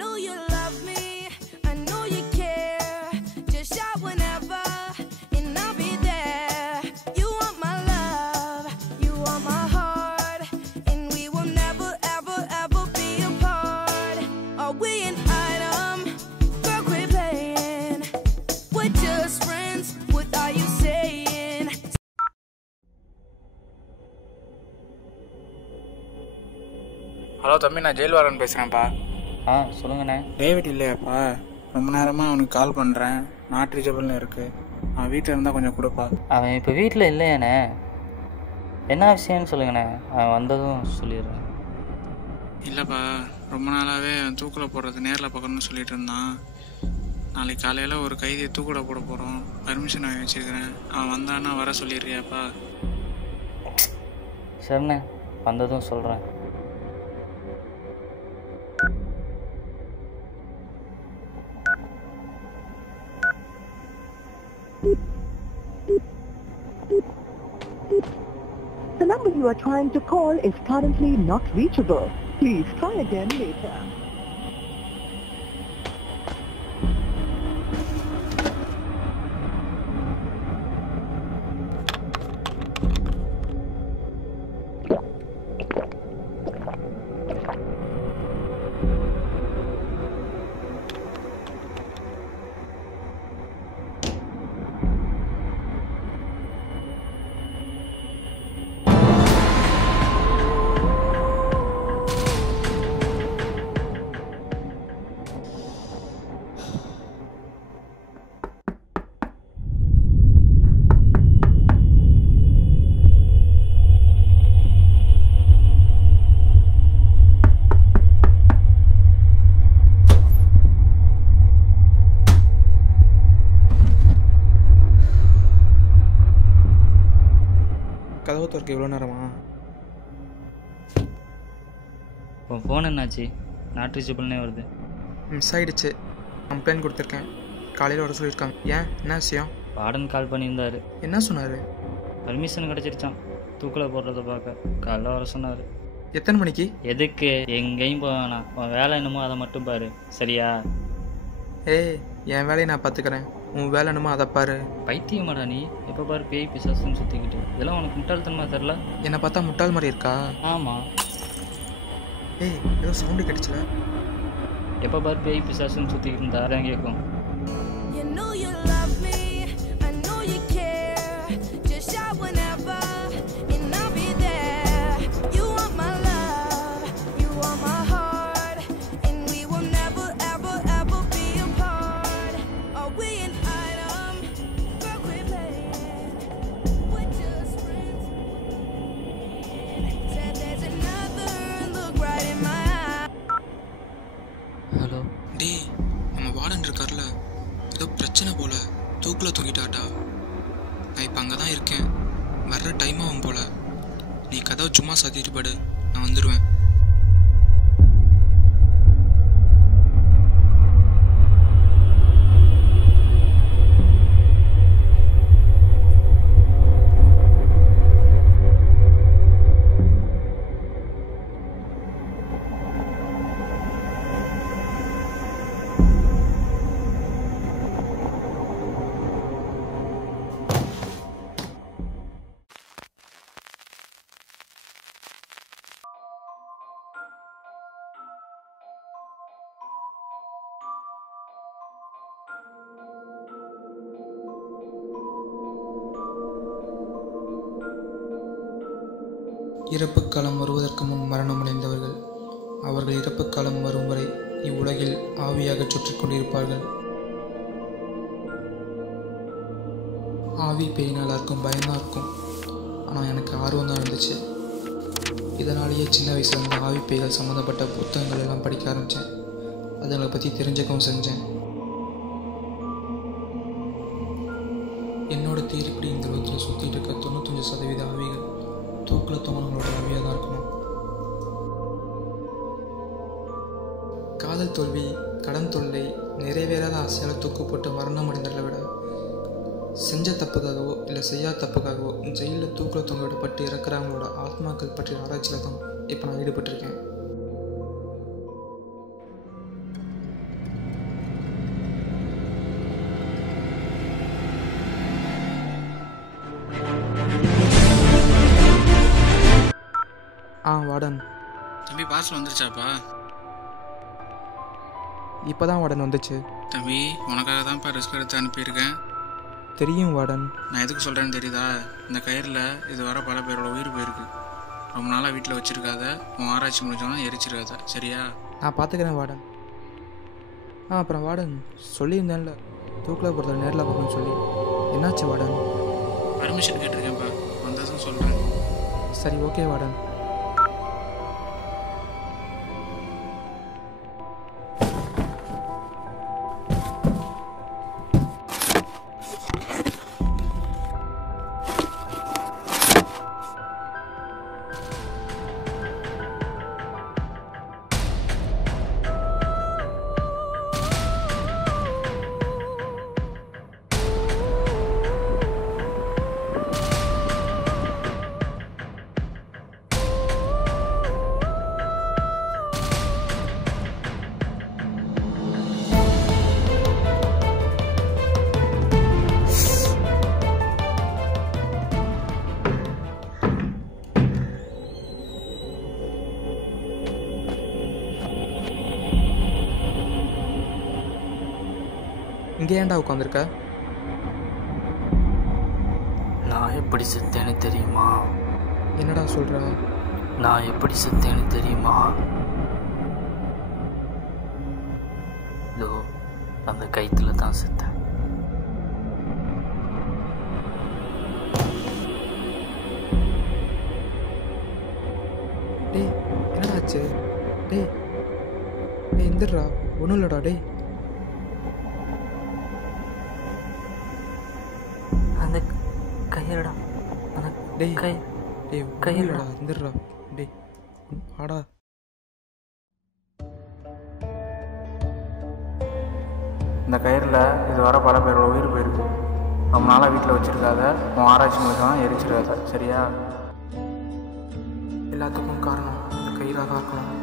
know you love me, I know you care. Just shout whenever, and I'll be there. You want my love, you want my heart, and we will never, ever, ever be apart. Are we an item? Girl, quit playing. We're just friends. What are you saying? Hello தம்பி, நான் ஜெயில்வாரன் பேசுகிறேன்ப்பா. சொல்லுங்கண்ணே. David இல்லையாப்பா? ரொம்ப நேரமாக அவனுக்கு கால் பண்ணுறேன், not ரீச்சபிள்னு இருக்குது. அவன் வீட்டில் இருந்தால் கொஞ்சம் கொடுப்பா. அவன் இப்போ வீட்டில் இல்லையாண்ணே? என்ன விஷயம்னு சொல்லுங்கண்ணே, அவன் வந்ததும் சொல்லிடுறேன். இல்லைப்பா, ரொம்ப நாளாகவே அவன் தூக்கில் போடுறது நேரில் பார்க்கணும்னு சொல்லிட்டு இருந்தான். நாளைக்கு காலையில் ஒரு கைதியை தூக்கில் போட போகிறோம், பர்மிஷன் வாங்கி வச்சுருக்கிறேன். அவன் வந்தான்னா வர சொல்லிடுறியாப்பா? சரிண்ணே, வந்ததும் சொல்கிறேன். The number you are trying to call is currently not reachable. Please try again later. கதவு திறக்க எவ்வளோ நேரமா? இப்போ ஃபோன் என்னாச்சு? நாட் ரீச்சபிள்னே வருது. மிஸ் ஆகிடுச்சு. கம்ப்ளைண்ட் கொடுத்துருக்கேன், காலையில் வர சொல்லியிருக்காங்க. ஏன், என்ன விஷயம்? வார்டன் கால் பண்ணியிருந்தாரு. என்ன சொன்னார்? பர்மிஷன் கிடச்சிருச்சான் தூக்கில் போடுறத பார்க்க. காலைல வர சொன்னார். எத்தனை மணிக்கு? எதுக்கு? எங்கேயும் போக வேணாம், உன் வேலை என்னமோ அதை மட்டும் பாரு, சரியா? ஏய், என் வேலையை நான் பார்த்துக்கிறேன், உன் வேலை என்னமோ அதை பாரு. பைத்தியமாடா நீ? எப்போ பாரு பேய் பிசாசுன்னு சுற்றிக்கிட்டு. இதெல்லாம் உனக்கு முட்டாள்தனமா தெரில? என்னை பார்த்தா முட்டாள் மாதிரி இருக்கா? ஆமாம். ஏய், ஏதோ சவுண்டு கிடைச்சல. எப்போ பாரு பேய் பிசாசுன்னு சுற்றிக்கிட்டு இருந்தா அதான் கேட்கும். You know you love me, I know you care. Just shout whenever, and I'll be there. You want my love, you want my heart, and we will never, ever, ever be apart. Are we an item? Girl, quit playing. We're just friends. Said there's another look right in my eye. Hello. டேய், நம்ம warden இருக்கார்ல, ஏதோ பிரச்சனை போல, தூக்கில் தூக்கிட்டாட்டா. நான் இப்போ அங்கே தான் இருக்கேன், வர்ற டைம் ஆகும் போல. நீ கதவை சும்மா சாத்திட்டு படு, நான் வந்துடுவேன். இறப்பு காலம் வருவதற்கு முன் மரணமடைந்தவர்கள் அவர்கள் இறப்பு காலம் வரும் வரை இவ்வுலகில் ஆவியாக சுற்றி கொண்டிருப்பார்கள். ஆவி பேயினால் இருக்கும் பயமாக இருக்கும், ஆனால் எனக்கு ஆர்வம் தான் இருந்துச்சு. இதனாலேயே சின்ன வயசுலேருந்து ஆவி பேய்கள் சம்மந்தப்பட்ட புத்தகங்கள் எல்லாம் படிக்க ஆரம்பித்தேன். அதுங்களை பற்றி தெரிஞ்சுக்கவும் செஞ்சேன். என்னோட தீர்ப்படி இந்த உலகத்தில் சுற்றிட்டு இருக்க 95% ஆவிகள் தூக்கில் தோணங்களோட ஆவியாக தான் இருக்கணும். காதல் தோல்வி, கடன் தொல்லை, நிறைவேறாத ஆசையால் தூக்கு போட்டு மரணம் அடைந்ததை விட செஞ்ச தப்புக்காகவோ இல்லை செய்யாத தப்புக்காகவோ ஜெயிலில் தூக்கில் தொங்க விடப்பட்டு இறக்குறவங்களோட ஆத்மாக்கள் பற்றிய ஆராய்ச்சியில் தான் இப்போ நான் ஈடுபட்டிருக்கேன். வார்டன். தம்பி பார்சல் வந்துருச்சாப்பா? இப்போ தான் வார்டன் வந்துச்சு. தம்பி உனக்காக தான்ப்பா ரிஸ்க் எடுத்து அனுப்பியிருக்கேன். தெரியும் வார்டன். நான் எதுக்கு சொல்கிறேன்னு தெரியுதா? இந்த கயிறில் இது வர பல பேரோட உயிர் போயிருக்கு. ரொம்ப நாளாக வீட்டில் வச்சுருக்காத, உன் ஆராய்ச்சி முடிஞ்சோன்னா எரிச்சிருக்காத, சரியா? நான் பார்த்துக்கிறேன் வார்டன். அப்புறம் வார்டன் சொல்லியிருந்தேன்ல தூக்கில் பொறுத்த நேரில் பார்க்கணும்னு சொல்லி, என்னாச்சு வார்டன்? பர்மிஷன் கேட்டிருக்கேன்ப்பா, வந்ததும் சொல்கிறேன். சரி, ஓகே வார்டன். இங்கே ஏன்டா உட்காந்துருக்க? நான் எப்படி செத்தேன்னு தெரியுமா? என்னடா சொல்கிற? நான் எப்படி செத்தேன்னு தெரியுமா? இதோ அந்த கைத்தில் தான் செத்தேன். டேய் என்னடா ஆச்சு? டேய் டேய் எந்திரா, ஒன்றும் இல்லைடா. டேய் அந்த கையடா, அந்த டேய் கை டேய் கையிலடா. கையிலடா, எந்திரா. டேய் ஆடா. இந்த கயிறில் இது வர பல பேரோட உயிர் போயிருக்கு. ரொம்ப நாளாக வீட்டில் வச்சுருக்காத, உன் ஆராய்ச்சி முடிஞ்சோன்னா எரிச்சிருக்காத, சரியா? எல்லாத்துக்கும் காரணம் இந்த கயிறாக தான் இருக்கலாம்.